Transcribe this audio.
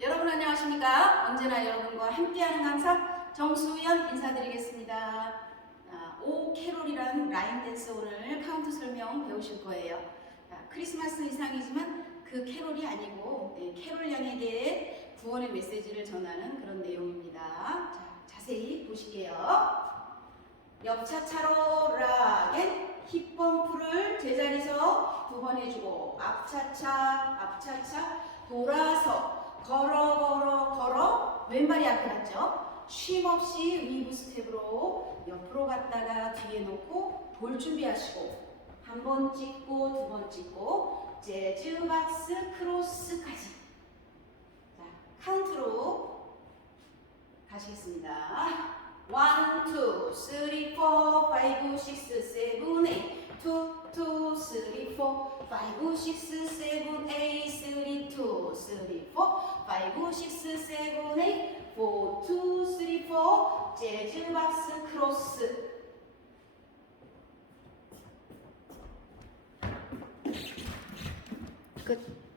여러분 안녕하십니까? 언제나 여러분과 함께하는 강사 정수연 인사드리겠습니다. 아, 오 캐롤이라는 라인 댄스 오늘 카운트 설명 배우실 거예요. 자, 크리스마스 이상이지만 그 캐롤이 아니고 네, 캐롤 양에게 구원의 메시지를 전하는 그런 내용입니다. 자, 자세히 보실게요. 옆차차로 락엔 힙범프를 제자리에서 두 번 해주고 앞차차 앞차차 돌아서 왼발이 앞에 갔죠? 쉼 없이 위브 스텝으로 옆으로 갔다가 뒤에 놓고 볼 준비하시고 한 번 찍고 두 번 찍고 재즈 박스 크로스까지. 자 카운트로 가시겠습니다. 1, 2, 3, 4, 5, 6, 7, 8 2, 2, 3, 4 5, 6, 7, 8 2, 3, 4 재즈 박스 크로스. 끝